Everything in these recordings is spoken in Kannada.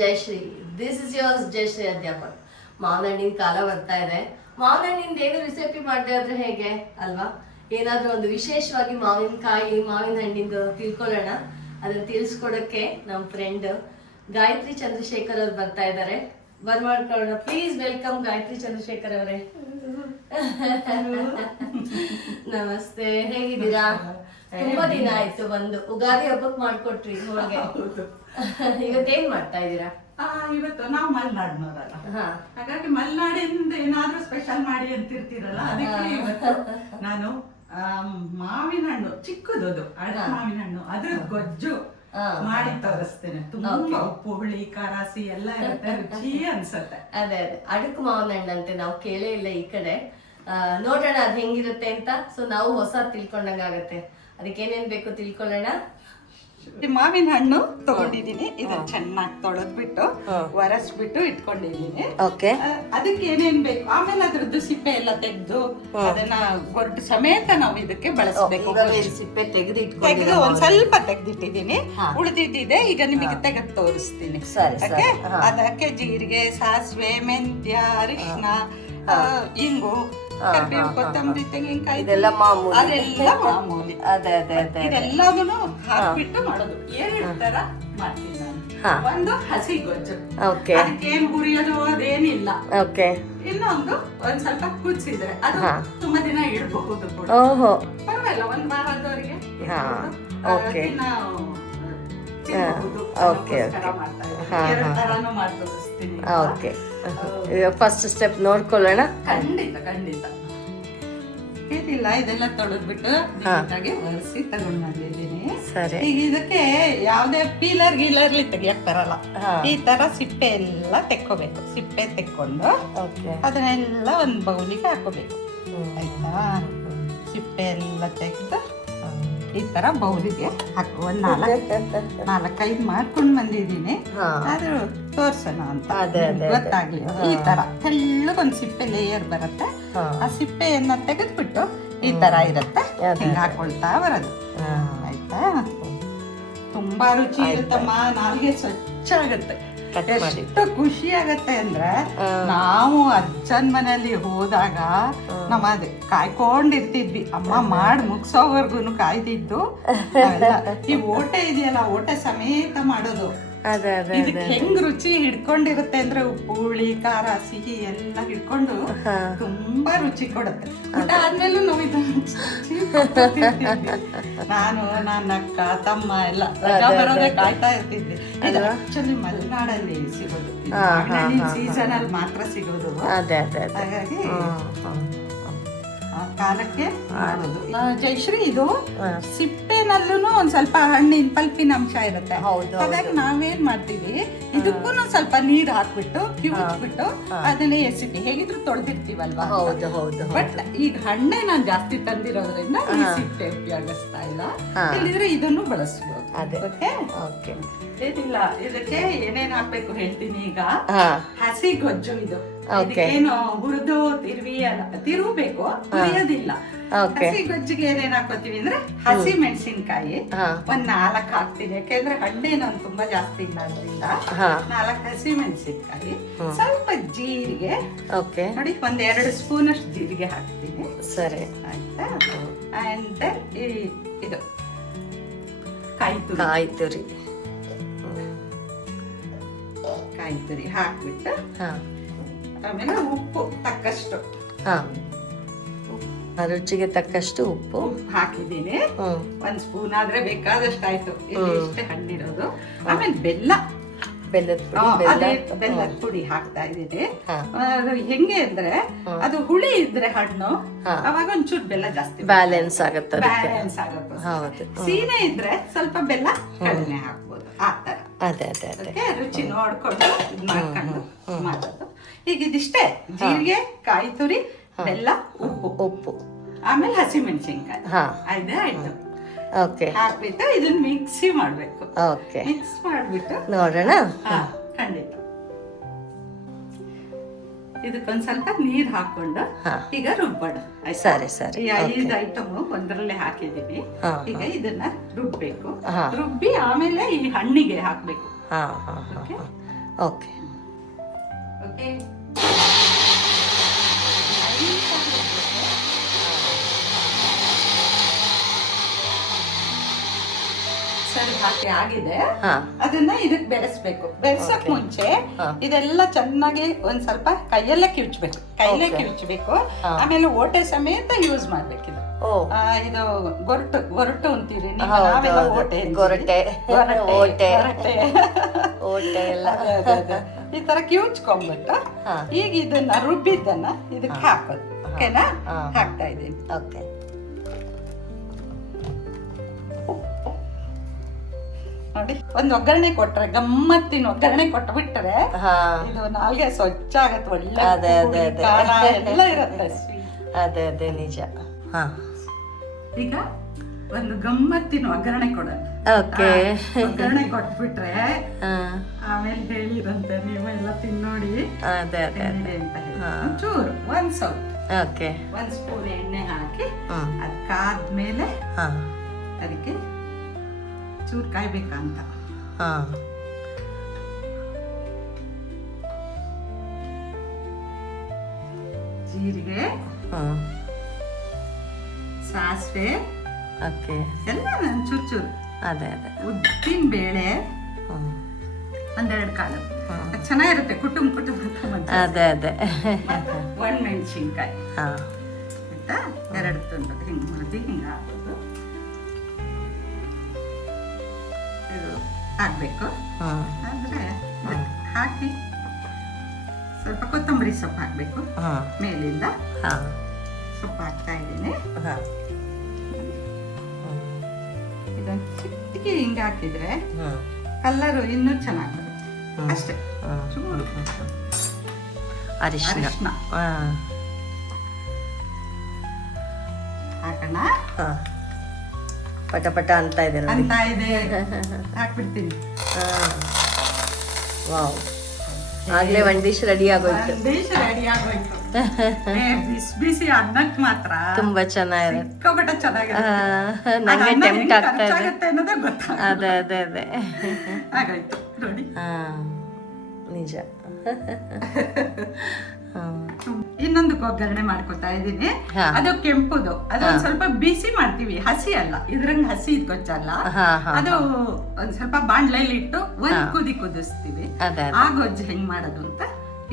Jayashree. This is yours Jayashree ಅಧ್ಯಾಪಕ್. ಮಾವಿನ ಹಣ್ಣಿನ ಕಾಲ ಬರ್ತಾ ಇದೆ. ಮಾವಿನ ಹಣ್ಣಿಂದ ಏನು ರೆಸಿಪಿ ಮಾಡದೆ ಆದ್ರೆ ಹೇಗೆ ಅಲ್ವಾ? ಏನಾದ್ರೂ ಒಂದು ವಿಶೇಷವಾಗಿ ಮಾವಿನಕಾಯಿ ಮಾವಿನ ಹಣ್ಣಿಂದ ತಿಳ್ಕೊಳ್ಳೋಣ. ಅದನ್ನ ತಿಳಿಸ್ಕೊಡಕ್ಕೆ ನಮ್ಮ ಫ್ರೆಂಡ್ ಗಾಯತ್ರಿ ಚಂದ್ರಶೇಖರ್ ಅವ್ರು ಬರ್ತಾ ಇದ್ದಾರೆ. ಬರ್ಮಾಡ್ಕೊಳ್ಳೋಣ. ಪ್ಲೀಸ್ ವೆಲ್ಕಮ್ ಗಾಯತ್ರಿ ಚಂದ್ರಶೇಖರ್ ಅವರೇ. ನಮಸ್ತೆ, ಹೇಗಿದ್ದೀರಾ? ತುಂಬಾ ದಿನ ಆಯ್ತು ಬಂದು. ಉಗಾದಿ ಹಬ್ಬಕ್ಕೆ ಮಾಡ್ಕೊಟ್ರಿ ಹೋಳಿಗೆ. ಇವತ್ತೇನ್ ಮಾಡ್ತಾ ಇದ್ದೀರಾ? ಇವತ್ತು ನಾವು ಮಲೆನಾಡಿನವರಲ್ಲ, ಹಾಗಾಗಿ ಮಲೆನಾಡಿಂದ ಏನಾದ್ರೂ ಸ್ಪೆಷಲ್ ಮಾಡಿ ಅಂತಿರ್ತೀರಲ್ಲ, ಅದಕ್ಕೆ ಇವತ್ತು ನಾನು ಮಾವಿನ ಹಣ್ಣು ಚಿಕ್ಕದದು ಮಾವಿನ ಹಣ್ಣು ಅದ್ರ ಗೊಜ್ಜು ಮಾಡಿ ತೋರಿಸ್ತೇನೆ. ತುಂಬಾ ಉಪ್ಪು ಹುಳಿ ಖಾರಾಸಿ ಎಲ್ಲ ಇರುತ್ತೆ, ರುಚಿ ಅನ್ಸತ್ತೆ. ಅದೇ ಅದೇ ಅಡಕು ಮಾವಿನ ಹಣ್ಣಂತೆ ನಾವು ಕೇಳೇ ಇಲ್ಲ ಈ ಕಡೆ. ನೋಡೋಣ ಅದ್ ಹೆಂಗಿರುತ್ತೆ ಅಂತ. ಸೊ ನಾವು ಹೊಸ ತಿಳ್ಕೊಂಡಂಗಾಗತ್ತೆ. ಅದಕ್ಕೆ ಏನೇನ್ ಬೇಕು ತಿಳ್ಕೊಳ್ಳೋಣ. ಮಾವಿನ ಹಣ್ಣು ತಗೊಂಡಿದ್ದೀನಿ. ಇದನ್ನ ಚೆನ್ನಾಗಿ ತೊಳೆದ್ಬಿಟ್ಟು ಒರೆಸ್ಬಿಟ್ಟು ಇಟ್ಕೊಂಡಿದ್ದೀನಿ. ಅದಕ್ಕೆ ಏನೇನ್ ಬೇಕು, ಆಮೇಲೆ ಅದ್ರದ್ದು ಸಿಪ್ಪೆ ಎಲ್ಲ ತೆಗೆದು ಅದನ್ನ ಗೊರಟು ಸಮೇತ ನಾವು ಇದಕ್ಕೆ ಬಳಸಬೇಕು. ಸಿಪ್ಪೆ ತೆಗೆದು ಒಂದ್ ಸ್ವಲ್ಪ ತೆಗ್ದಿಟ್ಟಿದ್ದೀನಿ, ಉಳಿದಿದ್ದಿದೆ. ಈಗ ನಿಮಗೆ ತೆಗೆದು ತೋರಿಸ್ತೀನಿ. ಅದಕ್ಕೆ ಜೀರಿಗೆ, ಸಾಸಿವೆ, ಮೆಂತ್ಯ, ಅರಿಶಿನ, ಇಂಗು, ಕರಿಬೇವು, ಕೊತ್ತಂಬರಿ, ತೆಂಗಿನಕಾಯಿ, ಅದೆಲ್ಲ ಮಾಮೂಲಿ. ಇದೆಲ್ಲದನ್ನು ಹಾಕ್ಬಿಟ್ಟು ಮಾಡೋದು. ಎರಡು ತರ ಮಾಡ್ತೀನಿ ನಾನು. ಒಂದು ಹಸಿ ಗೊಜ್ಜು, ಅದಕ್ಕೇನು ಹುರಿಯೋದು ಅದೇನಿಲ್ಲ. ಇನ್ನೊಂದು ಒಂದ್ ಸ್ವಲ್ಪ ಕುದಿಸಿದ್ರೆ ಅದು ತುಂಬಾ ದಿನ ಇಡಬಹುದು ಕೂಡ, ಪರವಾಗಿಲ್ಲ. ಒಂದ್ ವಾರದವರೆಗೆ ಎರಡು ತರಾನು ಮಾಡಿ ತೋರಿಸ್ತೀನಿ. ಫಸ್ಟ್ ಸ್ಟೆಪ್ ನೋಡ್ಕೊಳ್ಳೋಣ. ಖಂಡಿತ ಏನಿಲ್ಲ, ಇದೆಲ್ಲ ತೊಳೆದ್ಬಿಟ್ಟು ನೀಟಾಗಿ ಒರೆಸಿ ತಗೊಂಡ್ ಬಂದಿದ್ದೀನಿ. ಈಗ ಇದಕ್ಕೆ ಯಾವ್ದೇ ಪೀಲರ್ ಗೀಲರ್ಲಿ ತೆಗಿಯಕ್ ಬರಲ್ಲ. ಈ ತರ ಸಿಪ್ಪೆ ಎಲ್ಲ ತೆಕ್ಕೋಬೇಕು. ಸಿಪ್ಪೆ ತೆಕ್ಕೊಂಡು ಅದನ್ನೆಲ್ಲ ಒಂದ್ ಬೌಲಿಗೆ ಹಾಕೋಬೇಕು. ಆಯ್ತಾ? ಸಿಪ್ಪೆ ಎಲ್ಲ ತೆಗೆದು ಈ ತರ ಬೌಲಿಗೆ ಹಾಕೋ. ಒಂದ್ 4-5 ಮಾಡ್ಕೊಂಡ್ ಬಂದಿದ್ದೀನಿ. ಆದ್ರೂ ತೋರ್ಸೋಣ ಅಂತ ಗೊತ್ತಾಗ್ಲಿ. ಈ ತರ ತೆಳ್ಳಗೊಂದ್ ಸಿಪ್ಪೆ ಲೇಯರ್ ಬರುತ್ತೆ. ಆ ಸಿಪ್ಪೆಯನ್ನ ತೆಗೆದ್ಬಿಟ್ಟು ಈ ತರ ಇರುತ್ತೆ, ಹಿಂಗ ಹಾಕೊಳ್ತಾ ಬರೋದು. ಆಯ್ತಾ? ತುಂಬಾ ರುಚಿ ಇರುತ್ತಮ್ಮ. ನಾಲ್ಗೆ ಸ್ವಚ್ಛ ಆಗುತ್ತೆ. ಎಷ್ಟು ಖುಷಿ ಆಗತ್ತೆ ಅಂದ್ರೆ, ನಾವು ಅಜ್ಜನ್ ಮನೆಯಲ್ಲಿ ಹೋದಾಗ ನಮ್ಮ ಅದೇ ಕಾಯ್ಕೊಂಡಿರ್ತಿದ್ವಿ. ಅಮ್ಮ ಮಾಡಿ ಮುಗ್ಸೋವರ್ಗುನು ಕಾಯ್ದಿದ್ದು. ಈ ಓಟೆ ಇದೆಯಲ್ಲ, ಓಟೆ ಸಮೇತ ಮಾಡೋದು. ಇದಕ್ಕೆ ಹೆಂಗ್ ರುಚಿ ಹಿಡ್ಕೊಂಡಿರುತ್ತೆ ಅಂದ್ರೆ, ಉಪ್ಪು ಹುಳಿ ಖಾರ ಸಿಹಿ ಎಲ್ಲ ಹಿಡ್ಕೊಂಡು ತುಂಬಾ ರುಚಿ ಕೊಡುತ್ತೆ. ಊಟ ಆದ್ಮೇಲೂ ನಾವು ನಾನು, ನನ್ನ ಅಕ್ಕ, ತಮ್ಮ ಎಲ್ಲ ರಜಾ ಬರೋದೇ ಕಾಯ್ತಾ ಇರ್ತಿದ್ವಿ. ಇದು ಆಕ್ಚುಲಿ ಮಲೆನಾಡಲ್ಲಿ ಸಿಗೋದು, ಸೀಸನ್ ಅಲ್ಲಿ ಮಾತ್ರ ಸಿಗೋದು. ಹಾಗಾಗಿ ಕಾಲಕ್ಕೆ ಮಾಡೋದು. ಜಯಶ್ರೀ, ಇದು ಸಿಪ್ಪೆನಲ್ಲೂ ಒಂದ್ ಸ್ವಲ್ಪ ಹಣ್ಣಿನ ಪಲ್ಪಿನ ಅಂಶ ಇರುತ್ತೆ. ಹಾಗಾಗಿ ನಾವೇನ್ ಮಾಡ್ತೀವಿ, ಇದಕ್ಕೂ ಸ್ವಲ್ಪ ನೀರ್ ಹಾಕ್ಬಿಟ್ಟು ಕಿವುಚ್ಬಿಟ್ಟು ಅದನ್ನೇ ಎಸಿಪಿ ಹೇಗಿದ್ರು ತೊಳೆದಿರ್ತೀವಲ್ವಾ. ಬಟ್ ಈಗ ಹಣ್ಣೆ ನಾನ್ ಜಾಸ್ತಿ ತಂದಿರೋದ್ರಿಂದ ಈ ಸಿಪ್ಪೆ ಉಪಯೋಗಿಸ್ತಾ ಇಲ್ಲ. ಇಲ್ಲಿದ್ರೆ ಇದನ್ನು ಬಳಸ್ಬೋದು. ಏನಿಲ್ಲ, ಇದಕ್ಕೆ ಏನೇನ್ ಹಾಕ್ಬೇಕು ಹೇಳ್ತೀನಿ. ಈಗ ಹಸಿ ಗೊಜ್ಜು ಇದು. ಏನು ಹುರಿದು ತಿರುಗಬೇಕು, ಹುರಿಯೋದಿಲ್ಲ. ಹಸಿ ಗೊಜ್ಜಿಗೆ ಏನೇನ್ ಹಾಕೋತೀವಿ ಅಂದ್ರೆ, ಹಸಿ ಮೆಣಸಿನ್ಕಾಯಿ ಒಂದ್ 4 ಹಾಕ್ತೀನಿ. ಯಾಕೆಂದ್ರೆ ಹಣ್ಣೆ ನಾನು ತುಂಬಾ ಜಾಸ್ತಿ ಇಲ್ಲ ಅದರಿಂದ 4 ಹಸಿ ಮೆಣಸಿನ್ಕಾಯಿ, ಸ್ವಲ್ಪ ಜೀರಿಗೆ ನೋಡಿ, 1-2 ಸ್ಪೂನ್ ಅಷ್ಟು ಜೀರಿಗೆ ಹಾಕ್ತೀನಿ. ಸರಿ, ಆಯ್ತಾ? ಅಂಡ್ ಇದು ಕಾಯಿ ತುರಿ ಹಾಕ್ಬಿಟ್ಟು, ಆಮೇಲೆ ಉಪ್ಪು ತಕ್ಕಷ್ಟು, ರುಚಿಗೆ ತಕ್ಕಷ್ಟು ಉಪ್ಪು ಹಾಕಿದ್ದೀನಿ. 1 ಸ್ಪೂನ್ ಆದ್ರೆ ಬೇಕಾದಷ್ಟು ಆಯ್ತು. ಇಲ್ಲಿ ಇಷ್ಟೇ ಹಣ್ಣಿರೋದು. ಆಮೇಲೆ ಬೆಲ್ಲದ ಪುಡಿ ಹಾಕ್ತಾ ಇದ್ದೀನಿ. ಅದು ಹೆಂಗೆ ಅಂದ್ರೆ, ಅದು ಹುಳಿ ಇದ್ರೆ ಹಣ್ಣು, ಅವಾಗ ಒಂಚೂರು ಬೆಲ್ಲ ಜಾಸ್ತಿ ಬ್ಯಾಲೆನ್ಸ್ ಆಗುತ್ತೆ. ಸೀನೆ ಇದ್ರೆ ಸ್ವಲ್ಪ ಬೆಲ್ಲ ಕಡಿಮೆ ಹಾಕ್ಬೋದು. ಆ ತರ ರುಚಿ ನೋಡ್ಕೊಂಡು ಇದ್ ಮಾಡ್ಕೊಂಡು ಮಾಡೋದು. ಈಗ ಇದಿಷ್ಟೇ: ಜೀರಿಗೆ, ಕಾಯಿ ತುರಿ, ಬೆಲ್ಲ, ಉಪ್ಪು, ಆಮೇಲೆ ಹಸಿ ಮೆಣಸಿನ್ಕಾಯಿ. ಆಯ್ತು. ಹಾಕ್ಬಿಟ್ಟು ಇದನ್ನ ಮಿಕ್ಸಿ ಮಾಡ್ಬೇಕು. ಮಿಕ್ಸ್ ಮಾಡ್ಬಿಟ್ಟು ನೋಡೋಣ. ಖಂಡಿತ. ಇದಕ್ಕೊಂದ್ ಸ್ವಲ್ಪ ನೀರ್ ಹಾಕೊಂಡು ಈಗ ರುಬ್ಬೋಣ. ಸರಿ. ಈ 5 ಐಟಮ್ ಒಂದರಲ್ಲೇ ಹಾಕಿದೀನಿ. ಈಗ ಇದನ್ನ ರುಬ್ಬೇಕು. ರುಬ್ಬಿ ಆಮೇಲೆ ಈ ಹಣ್ಣಿಗೆ ಹಾಕ್ಬೇಕು. ಓಕೆ. ಓಕೆ. ಸರಿ ಹಾಕಿ ಆಗಿದೆ. ಅದನ್ನ ಇದಕ್ಕೆ ಬೆರೆಸ್ಬೇಕು. ಬೆರೆಸಕ್ ಮುಂಚೆ ಇದೆಲ್ಲ ಚೆನ್ನಾಗಿ ಒಂದ್ ಸ್ವಲ್ಪ ಕೈಯಲ್ಲೇ ಕೈಯಲ್ಲೇ ಕಿವುಚ್ಬೇಕು. ಆಮೇಲೆ ಓಟೆ ಸಮೇತ ಯೂಸ್ ಮಾಡ್ಬೇಕಿದು. ಇದು ಗೊರಟು ಅಂತೀವಿ, ನಾವೆಲ್ಲ ಓಟೆ ಎಲ್ಲ ಈ ತರ ಕಿವುಚ್ಕೊಂಡ್ಬಿಟ್ಟು ಈಗ ಇದನ್ನ ರುಬ್ಬಿದ್ದನ್ನ ಇದಕ್ಕೆ ಹಾಕೋದು. ಓಕೆನಾ? ಹಾಕ್ತಾ ಇದ್ದೀನಿ. ಓಕೆ. ನೋಡಿ, ಒಂದ್ ಒಗ್ಗರಣೆ ಕೊಟ್ರೆ, ಗಮ್ಮತ್ತಿನ ಒಗ್ಗರಣೆ ಕೊಟ್ಬಿಟ್ರೆ ಇದು ನಾಲ್ಗೆ ಸ್ವಚ್ಛ ಆಗತ್ತೆ. ಒಳ್ಳೆ ಎಲ್ಲ ಇರುತ್ತೆ. ಅದೇ ನಿಜ. ಈಗ ಒಂದು ಗಮ್ಮತ್ತಿನ ಒಗ್ಗರಣೆ ಕೊಡೋಣ. ಒಗ್ಗರಣೆ ಕೊಟ್ಬಿಟ್ರೆ ಆಮೇಲೆ ಹೇಳಿರಂತೆ ನೀವೆಲ್ಲ ತಿನ್ನೋಡಿ ಅಂತ ಹೇಳಿ ಚೂರು ಒಂದ್ ಸ್ವಲ್ಪ ಒಂದ್ ಸ್ಪೂನ್ ಎಣ್ಣೆ ಹಾಕಿ ಅದಕ್ಕಾದ್ಮೇಲೆ ಅದಕ್ಕೆ ಚೂರು ಕಾಯ್ಬೇಕಂತ. ಜೀರಿಗೆ, ಸಾಸಿವೆ ಎಲ್ಲ ಚೂರು ಉದ್ದಿನ ಬೇಳೆ ಒಂದೆರಡು ಕಾಳು. ಚೆನ್ನಾಗಿರುತ್ತೆ ಕುಟುಂಬ ಒಣಮೆಣಸಿನ್ಕಾಯಿ ಆಯ್ತಾ, 2 ತುಂಡು ಹಿಂಗ್ ಮುರಿದು ಹಿಂಗ ಹಾಕೋದು. ಹಾಕ್ಬೇಕು. ಆದ್ರೆ ಹಾಕಿ ಸ್ವಲ್ಪ ಕೊತ್ತಂಬರಿ ಸೊಪ್ಪು ಹಾಕ್ಬೇಕು ಮೇಲಿಂದ. ಸೊಪ್ಪು ಹಾಕ್ತಾ ಇದ್ದೀನಿ. ಇದೊಂದು ಚಿಟಿಕೆ ಹಿಂಗ ಹಾಕಿದ್ರೆ ಕಲರು ಇನ್ನೂ ಚೆನ್ನಾಗಿ ಬರುತ್ತೆ. ಅಷ್ಟೇ. ಚೂರು ಅರಿಶಿನ ಹಾಕೋಣ. ಪಟ ಪಟ ಅಂತ ಇದೆ. ಹಾಕ್ಬಿಡ್ತೀನಿ. ವಾವ್, ಆಗ್ಲೇ ಒಂದ್ ಡಿಶ್ ರೆಡಿ ಆಗೋಯ್ತು. ಬಿಸಿ ಅನ್ನಕ್ ಮಾತ್ರ ತುಂಬಾ ಚೆನ್ನಾಗಿರುತ್ತೆ. ನಂಗೆ ಟೆಂಪ್ಟ್ ಆಗ್ತಾ ಇದೆ. ಅದೇ ಆಗೋಯ್ತು ನೋಡಿ. ನಿಜ. ಇನ್ನೊಂದು ಒಗ್ಗರಣೆ ಮಾಡ್ಕೊತಾ ಇದ್ದೀನಿ. ಅದು ಕೆಂಪುದು. ಅದೊಂದ್ ಸ್ವಲ್ಪ ಬಿಸಿ ಮಾಡ್ತೀವಿ, ಹಸಿ ಅಲ್ಲ. ಇದ್ರಂಗ್ ಹಸಿ ಗೊಜ್ಜಲ್ಲ. ಅದು ಒಂದ್ ಸ್ವಲ್ಪ ಬಾಣ್ಲೆಯಲ್ಲಿ ಇಟ್ಟು ಒಂದ್ ಕುದಿಸ್ತೀವಿ. ಆ ಗೊಜ್ಜು ಹೆಂಗ್ ಮಾಡೋದು ಅಂತ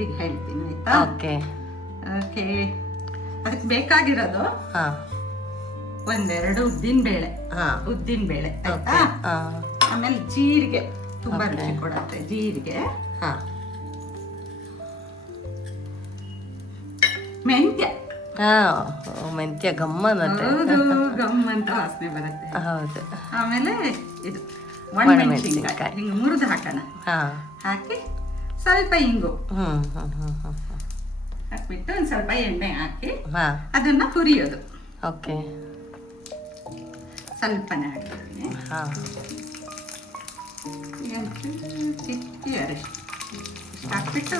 ಈಗ ಹೇಳ್ತೀನಿ, ಆಯ್ತಾ? ಓಕೆ. ಅದಕ್ಕೆ ಬೇಕಾಗಿರೋದು 1-2 ಉದ್ದಿನ ಬೇಳೆ ಆಯ್ತಾ? ಆಮೇಲೆ ಜೀರಿಗೆ, ತುಂಬಾ ರುಚಿ ಕೊಡತ್ತೆ ಜೀರಿಗೆ. ಮೆಂತ್ಯ ಗಮ್ಮನತ್ತೆ. ಗಮ್ಮಂತ ವಾಸನೆ ಬರುತ್ತೆ. ಹೌದು. ಆಮೇಲೆ ಇದು ಒಣಮೆಣಸಿನ್ಕಾಯಿ ಹಿಂಗ್ ಮುರಿದು ಹಾಕೋಣ. ಹಾಕಿ ಸ್ವಲ್ಪ ಇಂಗು ಹಾಕ್ಬಿಟ್ಟು ಒಂದ್ ಸ್ವಲ್ಪ ಎಣ್ಣೆ ಹಾಕಿ ಅದನ್ನ ಹುರಿಯೋದು. ಓಕೆ. ಸ್ವಲ್ಪನೇ ಹಾಕ್ತೀನಿ. ಚಿಕ್ಕಿ ಅರಿಶಿನ ಹಾಕ್ಬಿಟ್ಟು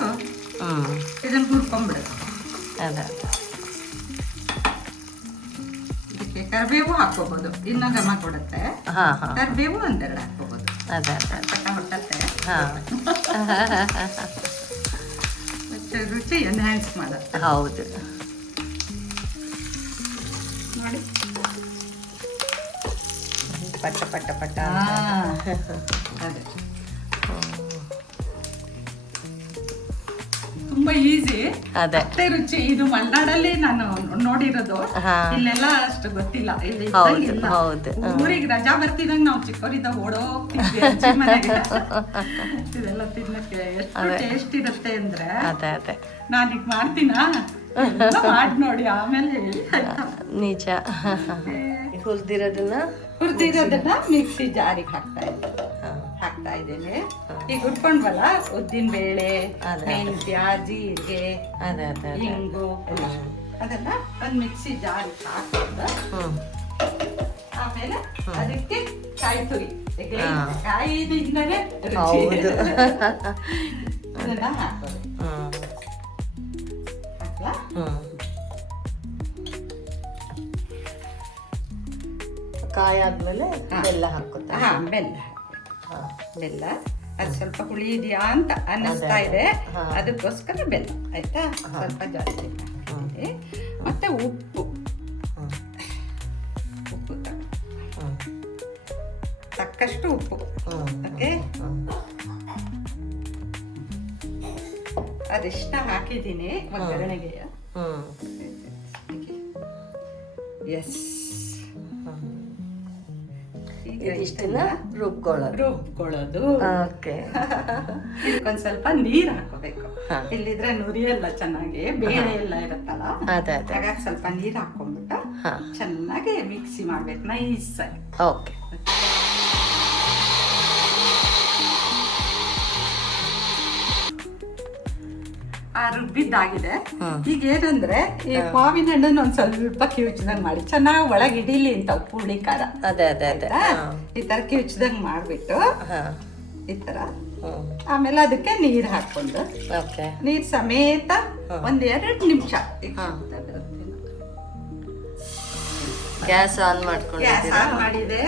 ಇದನ್ನ ಹುರ್ಕೊಂಡ್ಬಿಡೋದು. ಇದಕ್ಕೆ ಕರಿಬೇವು ಹಾಕೋಬಹುದು, ಇನ್ನೂ ಘಮ ಕೊಡುತ್ತೆ. ಕರಿಬೇವು 1-2 ಹಾಕೋಬಹುದು. ಹೊಟ್ಟತ್ತೆ ರುಚಿ ಎನ್ಹ್ಯಾನ್ಸ್ ಮಾಡುತ್ತೆ. ಹೌದು ನೋಡಿ, ಪಟ್ಟ ಪಟ್ಟ ಪಟ್ಟ. ಅದೇ ತುಂಬಾ ಈಸಿ. ಅದೇ ರುಚಿ. ಇದು ಮಲೆನಾಡಲ್ಲಿ ನಾನು ನೋಡಿರೋದು, ಇಲ್ಲೆಲ್ಲ ಅಷ್ಟು ಗೊತ್ತಿಲ್ಲ. ಊರಿಗೆ ರಜಾ ಬರ್ತಿದಂಗ ನಾವು ಚಿಕ್ಕವರಿದ್ದಾಗ ಓಡೋಗ್ತಿದ್ವಿ ಅಜ್ಜಿ ಮನೆಗೆ. ಇದೆಲ್ಲ ತಿನ್ನಕ್ಕೆ ಎಷ್ಟು ಟೇಸ್ಟ್ ಇರುತ್ತೆ ಅಂದ್ರೆ ನಾನೀಗ ಮಾಡ್ತೀನ, ಮಾಡಿ ನೋಡಿ ಆಮೇಲೆ ಹೇಳಿ. ನಿಜ. ಹುರಿದಿರೋದನ್ನ ಮಿಕ್ಸಿ ಜಾರಿಗೆ ಹಾಕ್ತಾ ಇದ್ದೇನೆ. ಈಗ ಹುರ್ಕೊಂಡ್ವಲ್ಲ ಉದ್ದಿನ ಬೇಳೆ, ಮೆಂತ್ಯ, ಜೀರಿಗೆ, ಇಂಗು ಅದನ್ನ ಒಂದ್ ಮಿಕ್ಸಿ ಜಾರಿಗೆ ಹಾಕೊಂಡು ಆಮೇಲೆ ಅದಕ್ಕೆ ಕಾಯಿ ತುರಿ, ಕಾಯಿದಿಂದನೇ ರುಚಿ. ಅದನ್ನ ಹಾಕೋದು. ಹಾಕ್ಲಾ? ಕಾಯಿ ಆದ್ಮೇಲೆ ಬೆಲ್ಲ ಹಾಕುತ್ತಾ? ಬೆಲ್ಲ ಅದು ಸ್ವಲ್ಪ ಹುಳಿ ಇದೆಯಾ ಅಂತ ಅನ್ನಿಸ್ತಾ ಇದೆ. ಅದಕ್ಕೋಸ್ಕರ ಬೆಲ್ಲ ಆಯ್ತಾ, ಸ್ವಲ್ಪ ಜಾಸ್ತಿ ಹಾಕಿದ್ದೀನಿ. ಮತ್ತೆ ಉಪ್ಪು ತಕ್ಕಷ್ಟು ಉಪ್ಪು. ಓಕೆ, ಅದಿಷ್ಟ ಹಾಕಿದ್ದೀನಿ ಒಗ್ಗರಣೆಗೆ. ಎಸ್, ಇದಿಷ್ಟನ್ನ ರುಬ್ಕೊಳ್ಳೋದು. ಓಕೆ, ಇದಕ್ಕೊಂದ್ ಸ್ವಲ್ಪ ನೀರ್ ಹಾಕೋಬೇಕು, ಇಲ್ಲಿದ್ರೆ ನುರಿಯಲ್ಲ ಚೆನ್ನಾಗಿ, ಬೇಳೆ ಎಲ್ಲ ಇರುತ್ತಲ್ಲ, ಹಾಗಾಗಿ ಸ್ವಲ್ಪ ನೀರ್ ಹಾಕೊಂಡ್ಬಿಟ್ಟು ಚೆನ್ನಾಗಿ ಮಿಕ್ಸಿ ಮಾಡ್ಬೇಕು ನೈಸ್ ಆಗಿ. ಓಕೆ, ರುಬ್ಬಿದ್ದಾಗಿದೆ. ಈಗ ಏನಂದ್ರೆ ಈ ಮಾವಿನ ಹಣ್ಣನ್ನು ಒಂದ್ ಸ್ವಲ್ಪ ಕಿವುಚ್ದಂಗ್ ಮಾಡಿ ಚೆನ್ನಾಗಿ ಒಳಗೆ ಹಿಡೀಲಿ ಅಂತ ಉಪ್ಪು ಹುಳಿ ಖಾರ ಈ ತರ ಕಿವುಚ್ದಂಗ್ ಮಾಡ್ಬಿಟ್ಟು ಈ ತರ, ಆಮೇಲೆ ಅದಕ್ಕೆ ನೀರ್ ಹಾಕೊಂಡು ನೀರ್ ಸಮೇತ ಒಂದ್ 2 ನಿಮಿಷ ಗ್ಯಾಸ್ ಆನ್ ಮಾಡಿದೆ.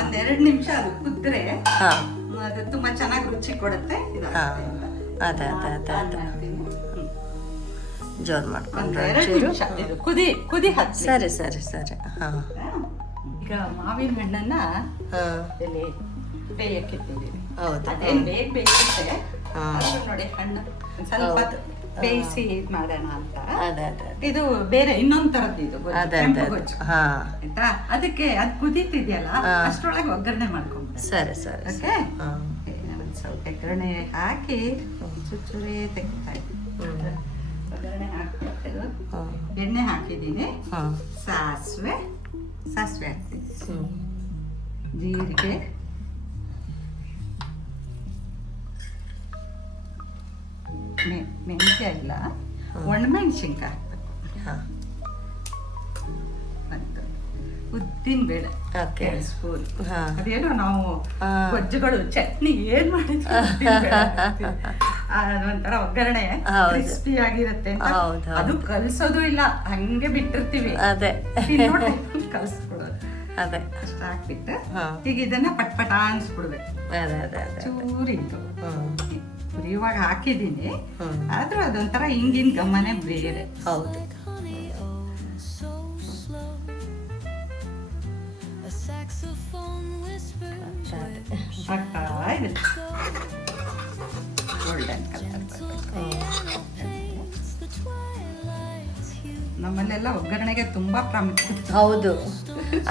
ಒಂದ್ 2 ನಿಮಿಷ ಅದು ಕುದ್ರೆ ಅದು ತುಂಬಾ ಚೆನ್ನಾಗಿ ರುಚಿ ಕೊಡುತ್ತೆ. ಜೋರ್ ಮಾಡ್ಕೊಂಡ್ರೆ ಕುದಿ ಹತ್ತಿ. ಸರಿ ಸರಿ ಸರಿ. ಈಗ ಮಾವಿನ ಹಣ್ಣನ್ನ ಬೇಯಕ್ಕಿಟ್ಟಿದ್ದೀವಿ. ಹೌದು, ಬೇಗ ಬೇಯುತ್ತೆ ನೋಡಿ. ಹಣ್ಣು ಸ್ವಲ್ಪ ಬೇಯಿಸಿ ಮಾಡೋಣ ಅಂತ. ಇದು ಬೇರೆ ಇನ್ನೊಂದ್ ತರದ್ದು, ಇದು ಕೆಂಪು ಗೊಜ್ಜು ಆಯ್ತಾ. ಅದಕ್ಕೆ ಅದು ಕುದೀತಿದೆಯಲ್ಲ ಅಷ್ಟ್ರೊಳಗೆ ಒಗ್ಗರಣೆ ಮಾಡ್ಕೊಂಡ್ಬಿಡಿ. ಸರಿ ಸರಿ. ಓಕೆ, ಸ್ವಲ್ಪ ಒಗ್ಗರಣೆ ಹಾಕಿ ಚುಚ್ಚುರಿ ತೆಗಿತಾ ಇದ್ದೀನಿ. ಒಗ್ಗರಣೆ ಹಾಕ್ಬಿಟ್ಟು ಎಣ್ಣೆ ಹಾಕಿದ್ದೀನಿ. ಸಾಸಿವೆ ಹಾಕ್ತೀನಿ, ಜೀರಿಗೆ, ಮೆಂತ್ಯ ಇಲ್ಲ, ಒಣಮೆಣಸಿನ್ಕಾಯಿ ಹಾಕ್ಬೇಕು, ಮತ್ತು ಉದ್ದಿನ ಬೇಳೆ 2 ಸ್ಪೂನ್. ಅದೇನೋ ನಾವು ಗೊಜ್ಜುಗಳು ಚಟ್ನಿ ಏನ್ ಮಾಡಿದ್ವಿ ಅದೊಂಥರ ಒಗ್ಗರಣೆ ಕ್ರಿಸ್ಪಿ ಆಗಿರುತ್ತೆ ಅಂತ ಅದು ಕಲ್ಸೋದು ಇಲ್ಲ, ಹಂಗೆ ಬಿಟ್ಟಿರ್ತೀವಿ. ಕಲ್ಸ್ಕೊಡೋದು ಅಷ್ಟ ಹಾಕ್ಬಿಟ್ಟು ಈಗ ಇದನ್ನ ಪಟ್ ಪಟ ಅನ್ಸ್ಬಿಡ್ಬೇಕು. ಚೂರಿತ್ತು ಇವಾಗ ಹಾಕಿದ್ದೀನಿ, ಆದ್ರೂ ಅದೊಂಥರ ಹಿಂಗಿನ ಗಮನೆ ಬೇರೆ. ಹೌದು, ಗೋಲ್ಡನ್ ಕಲರ್. ನಮ್ಮಲ್ಲೆಲ್ಲ ಒಗ್ಗರಣೆಗೆ ತುಂಬಾ ಪ್ರಾಮುಖ್ಯತೆ. ಹೌದು,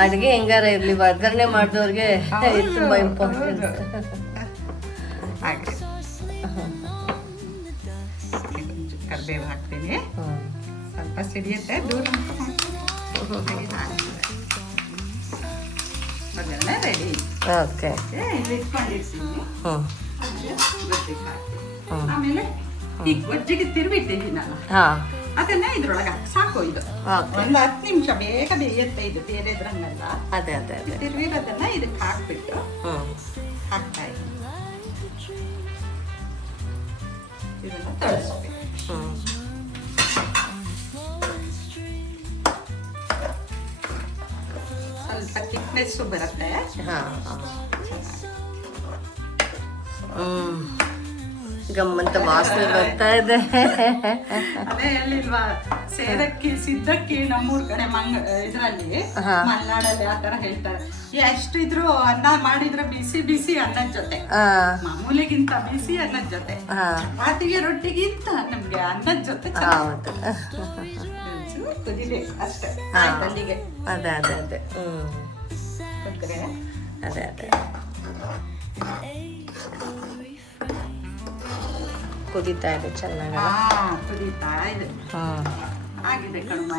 ಅಡುಗೆ ಹೆಂಗಾರ ಇರ್ಲಿ ಒಗ್ಗರಣೆ ಮಾಡಿದವ್ರಿಗೆ ತುಂಬಾ ಇಂಪಾರ್ಟೆಂಟ್. ಹಾಗೆ ಕರಿಬೇವು ಹಾಕ್ತೀನಿ, ಸ್ವಲ್ಪ ಸಿಡಿಯುತ್ತೆ, ದೂರ ಒಗ್ಗರಣೆ ರೆಡಿ. ಓಕೆ, ಇಲ್ಲಿ ಇಟ್ಕೊಂಡಿರ್ತೀನಿ. ಆಮೇಲೆ ಈ ಗೊಜ್ಜಿಗೆ ತಿರುವಿಟ್ಟಿದ್ದೀನಲ್ಲ ಅದನ್ನ ಇದ್ರೊಳಗೆ ಸಾಕು. ಇದು ಒಂದು 10 ನಿಮಿಷ ಬೇಗ ಬೇಯುತ್ತೆ, ಇದು ಬೇರೆ ಇದ್ರಂಗಲ್ಲ. ತಿರುವಿರೋದನ್ನ ಇದಕ್ಕೆ ಹಾಕ್ಬಿಟ್ಟು ಹಾಕ್ತಾ ಇದ್ದೀನಿ. ಇದನ್ನ ತಳಿಸ್ಬೇಕು. ಸ್ವಲ್ಪ ಥಿಕ್ನೆಸ್ಸು ಬರುತ್ತೆ. ಗಮ್ಮಂತ ವಾಸನೆ ಬರ್ತಾ ಇದೆ. ಅದೇ ಹೇಳಿಲ್ವಾ, ಸೇರಕ್ಕಿ ಸಿದ್ದಕ್ಕಿ ನಮ್ಮೂರ್ ಕಡೆ ಇದ್ರಲ್ಲಿ ಮಲೆನಾಡಲ್ಲಿ ಆ ತರ ಹೇಳ್ತಾರೆ. ಎಷ್ಟು ಇದ್ರು ಅನ್ನ ಮಾಡಿದ್ರೆ ಬಿಸಿ ಬಿಸಿ ಅನ್ನದ ಜೊತೆ, ಮಾಮೂಲಿಗಿಂತ ಬಿಸಿ ಅನ್ನದ ಜೊತೆ, ಚಪಾತಿಗೆ ರೊಟ್ಟಿಗಿಂತ ನಮ್ಗೆ ಅನ್ನದ ಜೊತೆ ಕುದಿಬೇಕು ಅಷ್ಟೇ. ಅಲ್ಲಿಗೆ ಅದೇ ಕುದೀತಾ ಇದೆ ಚೆನ್ನಾಗಿ. ಕುದೀತಾ ಇದೆ. ಆಗಿದೆ ಕಣ್ಮ.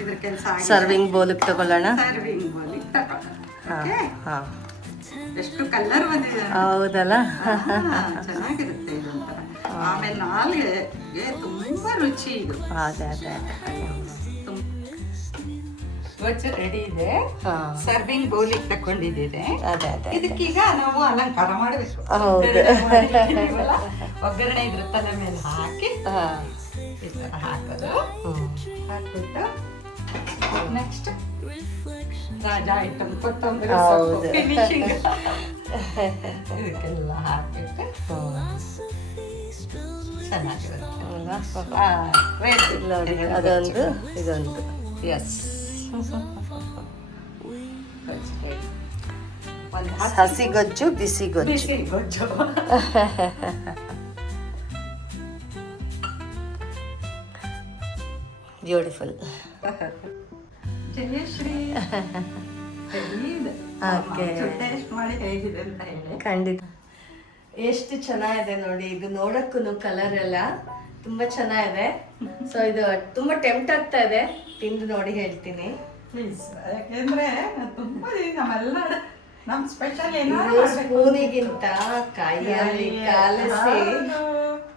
ಇದ್ರ ಕೆಲಸ ಸರ್ವಿಂಗ್ ಬೋಲಿಗೆ ತಗೊಳ್ಳೋಣ. ಸರ್ವಿಂಗ್ ಬೋಲಿಗೆ ತಗೊಳ್ಳೋಣ. ಎಷ್ಟು ಕಲರ್ ಬಂದಿದೆ. ಹೌದಲ್ಲ, ಚೆನ್ನಾಗಿರುತ್ತೆ ಇದು ಒಂಥರ. ಆಮೇಲೆ ನಾಲ್ಗೆ ತುಂಬಾ ರುಚಿ ಇದು. ಅದೇ ಗೊಜ್ಜು ರೆಡಿ ಇದೆ. ಸರ್ವಿಂಗ್ ಬೌಲಿಗೆ ತಕೊಂಡಿದ್ದೀನಿ. ಇದಕ್ಕೀಗ ನಾವು ಅಲಂಕಾರ ಮಾಡಬೇಕು. ಒಗ್ಗರಣೆ ಇದ್ರ ತಲೆ ಮೇಲೆ ಹಾಕಿ ಈ ಥರ ಹಾಕೋದು. ಹಾಕ್ಬಿಟ್ಟು ನೆಕ್ಸ್ಟ್ ರಾಜ ಐಟಮ್ ಕೊತ್ತಂಬರಿ ಹೌದು. ಸೊಪ್ಪು ಫಿನಿಶಿಂಗ್ ಇದಕ್ಕೆಲ್ಲ ಹಾಕ್ಬಿಟ್ಟು ಚೆನ್ನಾಗಿರುತ್ತೆ ರೆಡಿ ನೋಡಿ ಅದೊಂದು ಇದೊಂದು ಎಸ್ ಹಸಿ ಗೊಜ್ಜು ಬಿಸಿ ಗೊಜ್ಜು ಬಿಸಿ ಗೊಜ್ಜು ಬ್ಯೂಟಿಫುಲ್. ಜಯಶ್ರೀ Okay. ಟೇಸ್ಟ್ ಮಾಡಿ ಹೇಗಿದೆ ಅಂತ ಹೇಳಿ. ಖಂಡಿತ ಎಷ್ಟು ಚೆನ್ನಾಗಿದೆ ನೋಡಿ, ಇದು ನೋಡಕ್ಕೂ ಕಲರ್ ಎಲ್ಲ ತುಂಬಾ ಚೆನ್ನಾಗಿದೆ. ಸೊ ಇದು ತುಂಬಾ ಟೆಂಪ್ಟ್ ಆಗ್ತಾ ಇದೆ, ತಿಂದು ನೋಡಿ ಹೇಳ್ತೀನಿ. ಪ್ಲೀಸ್, ಯಾಕೆಂದ್ರೆ ತುಂಬಾ ನಮ್ಮೆಲ್ಲ ನಮ್ ಸ್ಪೆಷಲ್ ಇದು ಸ್ಪೂನಿಗಿಂತ ಕೈಯಲ್ಲಿ ಕಾಲಿಸಿ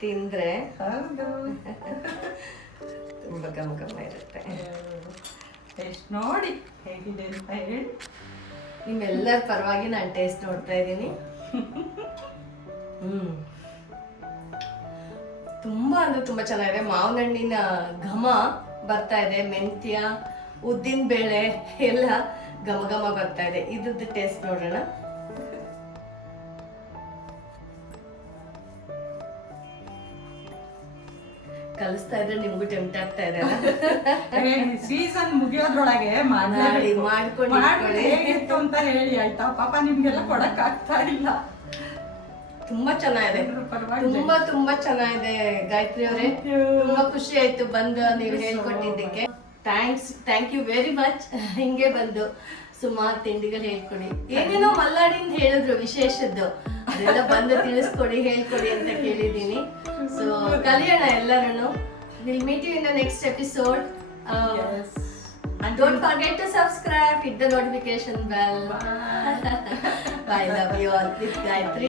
ತಿಂದ್ರೆ ತುಂಬಾ ಘಮ ಘಮ ಇರುತ್ತೆ. ಟೇಸ್ಟ್ ನೋಡಿ ಹೇಗಿದೆ ಅಂತ ಹೇಳಿ. ನಿಮ್ಮೆಲ್ಲರ ಪರವಾಗಿ ನಾನು ಟೇಸ್ಟ್ ನೋಡ್ತಾ ಇದ್ದೀನಿ. ತುಂಬಾ ಅಂದ್ರೆ ತುಂಬಾ ಚೆನ್ನಾಗಿದೆ. ಮಾವಿನ ಹಣ್ಣಿನ ಘಮ ಬರ್ತಾ ಇದೆ, ಮೆಂತ್ಯ ಉದ್ದಿನ ಬೇಳೆ ಎಲ್ಲ ಘಮ ಘಮ ಬರ್ತಾ ಇದೆ. ಇದ್ರದ್ದು ಟೇಸ್ಟ್ ನೋಡೋಣ. ಕಲಿಸ್ತಾ ಇದ್ರೆ ನಿಮ್ಗೂ ಟೆಂಪ್ಟ್ ಆಗ್ತಾ ಇದೆ. ಸೀಸನ್ ಮುಗಿಯೋದ್ರೊಳಗೆ ಮಾಡ್ಕೊಂಡು ಹೇಗಿತ್ತು ಅಂತ ಹೇಳಿ ಆಯ್ತಾ. ಪಾಪ ನಿಮ್ಗೆಲ್ಲ ಕೊಡಕ್ ಆಗ್ತಾ ಇಲ್ಲ. ತುಂಬಾ ಚೆನ್ನಾಗಿದೆ, ತುಂಬಾ ತುಂಬಾ ಚೆನ್ನಾಗಿದೆ ಗಾಯತ್ರಿ ಅವರೇ. ತುಂಬಾ ಖುಷಿ ಆಯ್ತು ಬಂದು ನೀವು ಹೇಳ್ಕೊಟ್ಟಿದ್ದಕ್ಕೆ. Thank you very much. ಹಿಂಗೆ ಬಂದು ಸುಮಾರು ತಿಂಡಿಗಳು ಹೇಳ್ಕೊಡಿ. ಏನೇನೋ ಮಲ್ನಾಡಿಂದ ಹೇಳಿದ್ರು ವಿಶೇಷದ್ದು, ಅದೆಲ್ಲ ಬಂದು ತಿಳಿಸ್ಕೊಡಿ ಹೇಳ್ಕೊಡಿ ಅಂತ ಕೇಳಿದ್ದೀನಿ. ಸೊ ಕಲಿಯೋಣ ಎಲ್ಲರೂ. Will meet you in the next episode. And don't forget to subscribe, hit the notification bell. Bye. Love you all. With Gayatri.